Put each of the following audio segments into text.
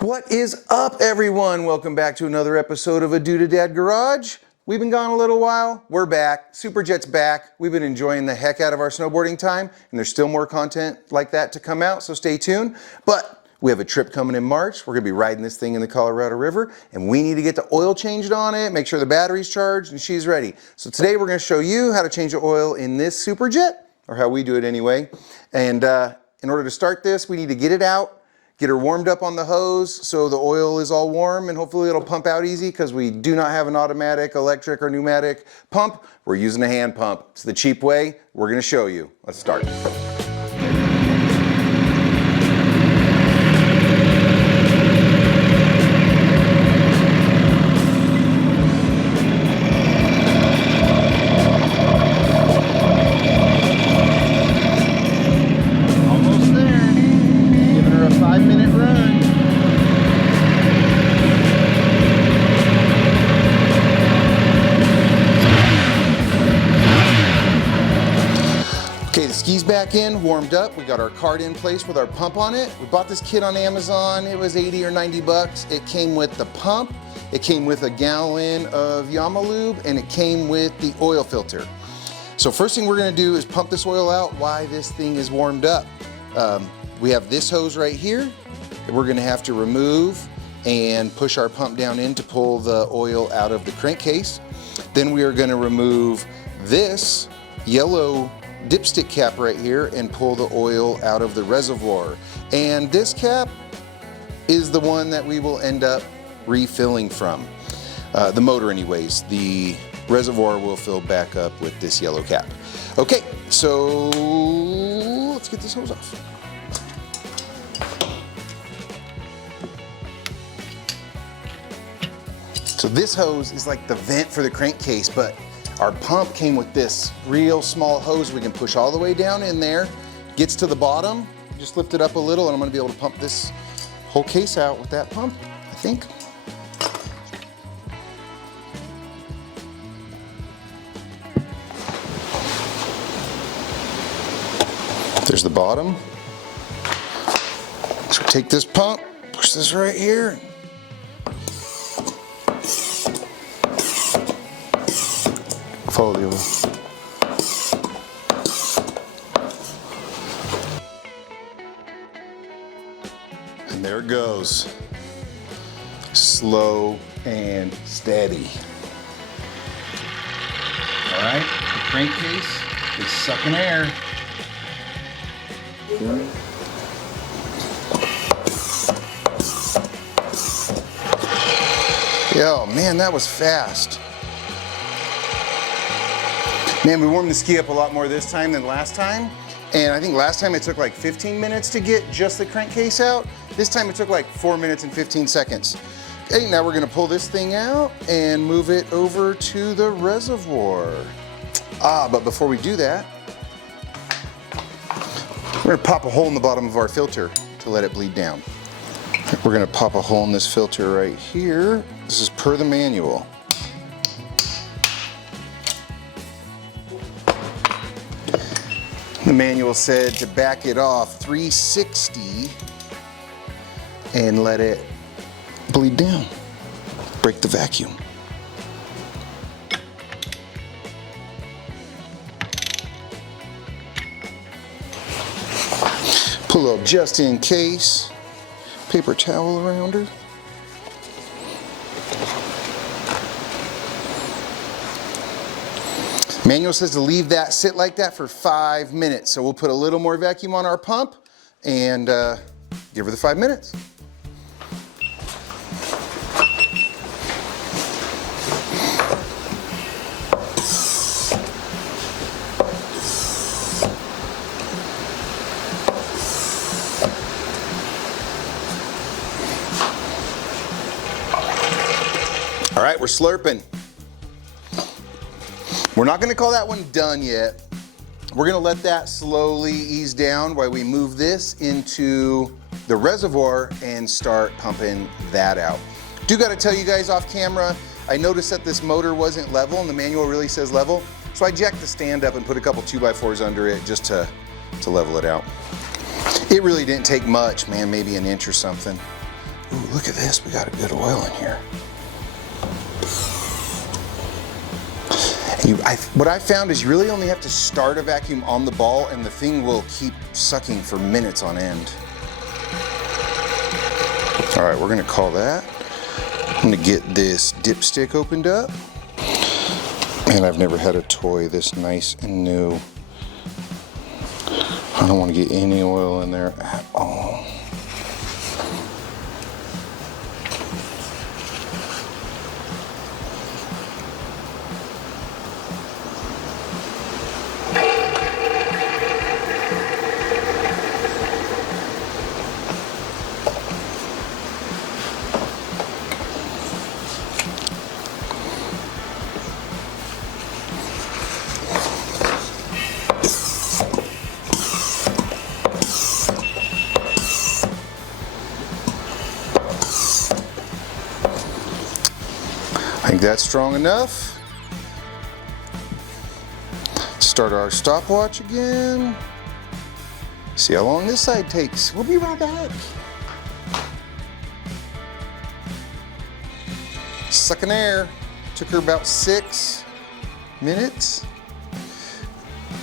What is up, everyone? Welcome back to another episode of A Dude to Dad Garage. We've been gone a little while. We're back. SuperJet's back. We've been enjoying the heck out of our snowboarding time, and there's still more content like that to come out, so stay tuned. But we have a trip coming in March. We're gonna be riding this thing in the Colorado River, and we need to get the oil changed on it, make sure the battery's charged, and she's ready. So today we're gonna show you how to change the oil in this Superjet, or how we do it anyway. And in order to start this, we need to get it out, get her warmed up on the hose so the oil is all warm, and hopefully it'll pump out easy because we do not have an automatic, electric, or pneumatic pump. We're using a hand pump. It's the cheap way. We're gonna show you. Let's start. Okay, the ski's back in, warmed up. We got our cart in place with our pump on it. We bought this kit on Amazon. It was 80 or 90 bucks. It came with the pump, it came with a gallon of Yamaha lube, and it came with the oil filter. So first thing we're gonna do is pump this oil out while this thing is warmed up. We have this hose right here that we're gonna have to remove and push our pump down in to pull the oil out of the crankcase. Then we are gonna remove this yellow dipstick cap right here and pull the oil out of the reservoir. And this cap is the one that we will end up refilling from. The motor anyways. The reservoir will fill back up with this yellow cap. Okay, so let's get this hose off. So this hose is like the vent for the crankcase, but our pump came with this real small hose we can push all the way down in there. Gets to the bottom, just lift it up a little, and I'm gonna be able to pump this whole case out with that pump, I think. There's the bottom. So take this pump, push this right here. Follow the oil. And there it goes. Slow and steady. All right, the crankcase is sucking air. Yo, man, that was fast. Man, we warmed the ski up a lot more this time than last time. And I think last time it took like 15 minutes to get just the crankcase out. This time it took like 4 minutes and 15 seconds. Okay, now we're gonna pull this thing out and move it over to the reservoir. But before we do that, we're gonna pop a hole in the bottom of our filter to let it bleed down. We're gonna pop a hole in this filter right here. This is per the manual. The manual said to back it off 360 and let it bleed down. Break the vacuum. Pull up just in case. Paper towel around her. Manual says to leave that sit like that for 5 minutes. So we'll put a little more vacuum on our pump and give her the 5 minutes. All right, we're slurping. We're not gonna call that one done yet. We're gonna let that slowly ease down while we move this into the reservoir and start pumping that out. Do gotta tell you guys off camera, I noticed that this motor wasn't level and the manual really says level. So I jacked the stand up and put a couple 2x4s under it just to level it out. It really didn't take much, man, maybe an inch or something. Ooh, look at this, we got a good oil in here. What I found is you really only have to start a vacuum on the ball and the thing will keep sucking for minutes on end. All right, we're gonna call that. I'm gonna get this dipstick opened up. Man, I've never had a toy this nice and new. I don't want to get any oil in there at all. I think that's strong enough. Start our stopwatch again. See how long this side takes. We'll be right back. Sucking air. Took her about 6 minutes.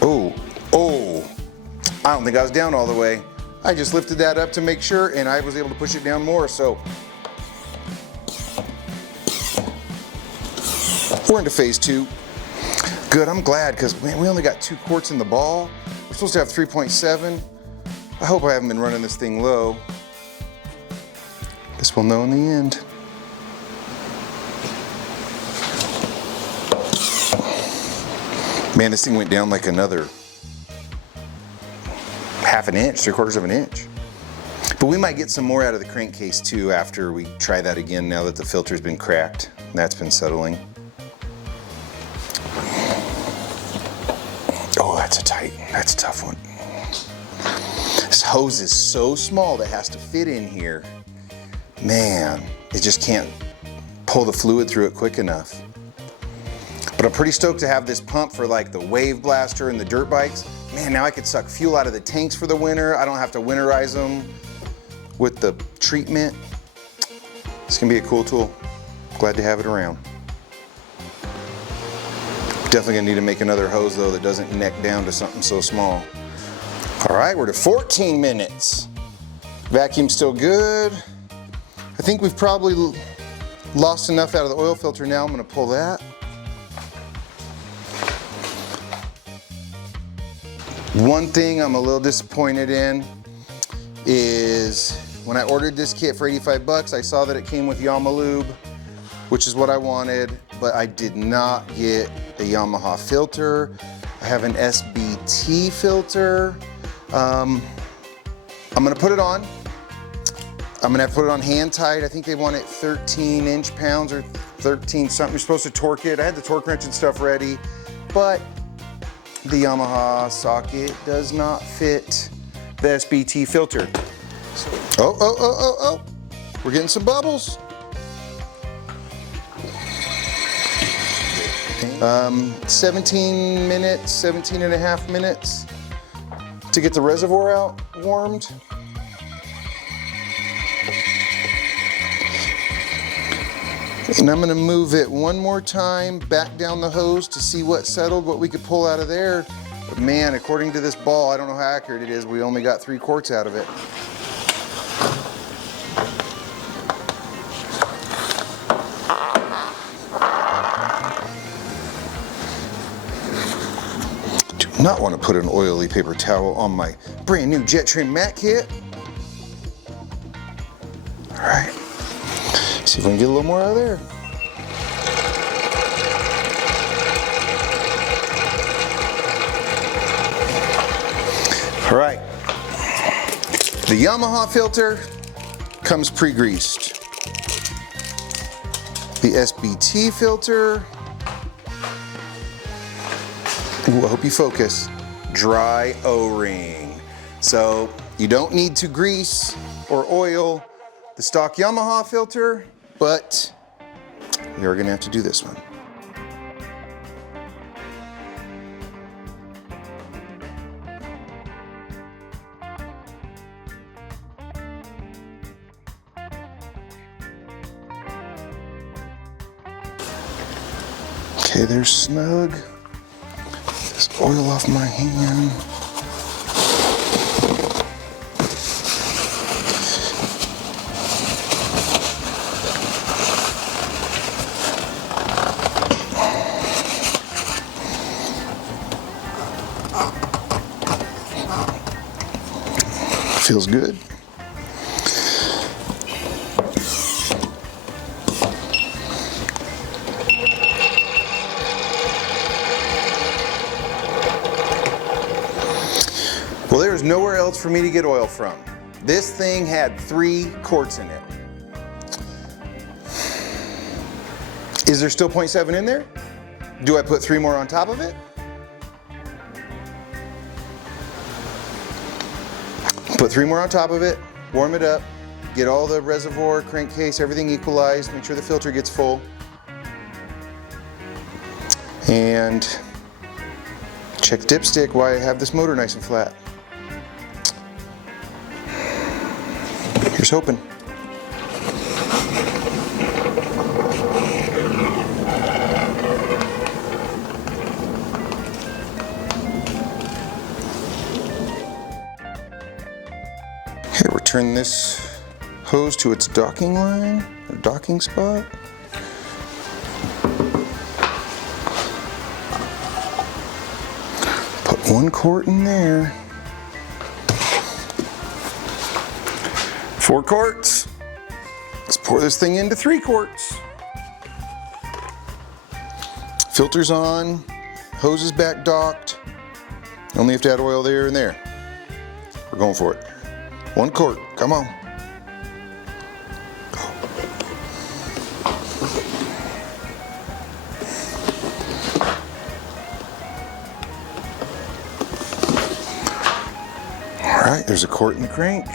Oh. I don't think I was down all the way. I just lifted that up to make sure and I was able to push it down more, so. We're into phase 2. Good, I'm glad, because man, we only got 2 quarts in the ball. We're supposed to have 3.7. I hope I haven't been running this thing low. Guess we'll know in the end. Man, this thing went down like another half an inch, 3/4 of an inch. But we might get some more out of the crankcase too after we try that again now that the filter's been cracked. That's been settling. Oh, that's a tough one. This hose is so small that has to fit in here. Man, it just can't pull the fluid through it quick enough. But I'm pretty stoked to have this pump for like the Wave Blaster and the dirt bikes. Man, now I could suck fuel out of the tanks for the winter. I don't have to winterize them with the treatment. It's gonna be a cool tool. Glad to have it around. Definitely gonna need to make another hose though that doesn't neck down to something so small. All right, we're to 14 minutes. Vacuum's still good. I think we've probably lost enough out of the oil filter now. I'm gonna pull that. One thing I'm a little disappointed in is when I ordered this kit for 85 bucks, I saw that it came with Yamaha lube, which is what I wanted, but I did not get a Yamaha filter. I have an SBT filter. I'm gonna put it on. I'm gonna have to put it on hand tight. I think they want it 13 inch-pounds or 13 something. You're supposed to torque it. I had the torque wrench and stuff ready, but the Yamaha socket does not fit the SBT filter. Oh. We're getting some bubbles. 17 minutes, 17 and a half minutes to get the reservoir out warmed. And I'm gonna move it one more time back down the hose to see what settled, what we could pull out of there. But man, according to this ball, I don't know how accurate it is, we only got 3 quarts out of it. Do not want to put an oily paper towel on my brand new jet trim mat kit. All right. See if we can get a little more out of there. All right. The Yamaha filter comes pre-greased. The SBT filter, ooh, I hope you focus, dry O-ring. So you don't need to grease or oil the stock Yamaha filter, but we are gonna have to do this one. Okay, there's snug. This oil off my hand. Feels good. Well, there's nowhere else for me to get oil from. This thing had 3 quarts in it. Is there still 0.7 in there? Do I put 3 more on top of it? Put 3 more on top of it, warm it up, get all the reservoir, crankcase, everything equalized, make sure the filter gets full. And check the dipstick while I have this motor nice and flat. Here's hoping. Here, we're turning this hose to its docking line, or docking spot. Put 1 quart in there. 4 quarts. Let's pour this thing into 3 quarts. Filter's on, hose is back docked. Only have to add oil there and there. We're going for it. 1 quart, come on. Go. All right, there's a quart in the crank.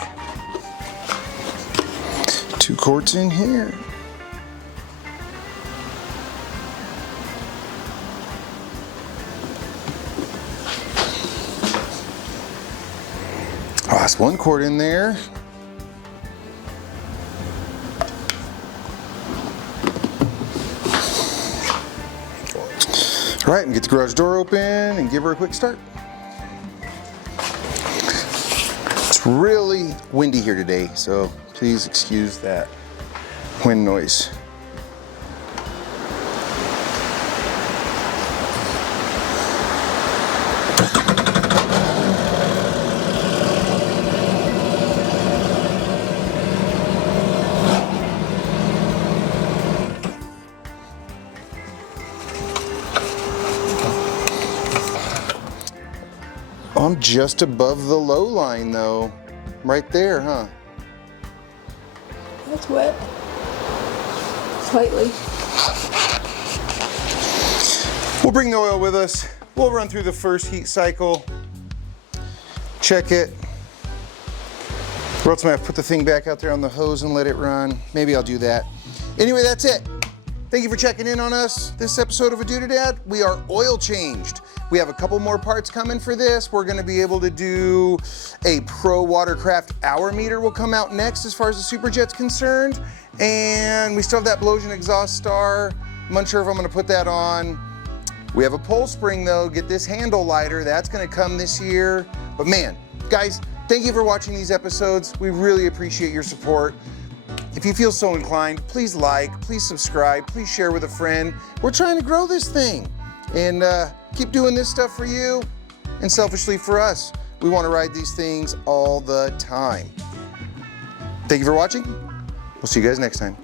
2 quarts in here. Last 1 quart in there. All right, and get the garage door open and give her a quick start. It's really windy here today, so please excuse that wind noise. I'm just above the low line though. Right there, huh? That's wet. Slightly. We'll bring the oil with us. We'll run through the first heat cycle. Check it. Or else I might put the thing back out there on the hose and let it run. Maybe I'll do that. Anyway, that's it. Thank you for checking in on us. This episode of A Doodadad, we are oil changed. We have a couple more parts coming for this. We're gonna be able to do a Pro Watercraft hour meter will come out next as far as the Superjet's concerned. And we still have that Blowsion exhaust star. I'm unsure if I'm gonna put that on. We have a pull spring though, get this handle lighter. That's gonna come this year. But man, guys, thank you for watching these episodes. We really appreciate your support. If you feel so inclined, please like, please subscribe, please share with a friend. We're trying to grow this thing and keep doing this stuff for you and selfishly for us. We want to ride these things all the time. Thank you for watching. We'll see you guys next time.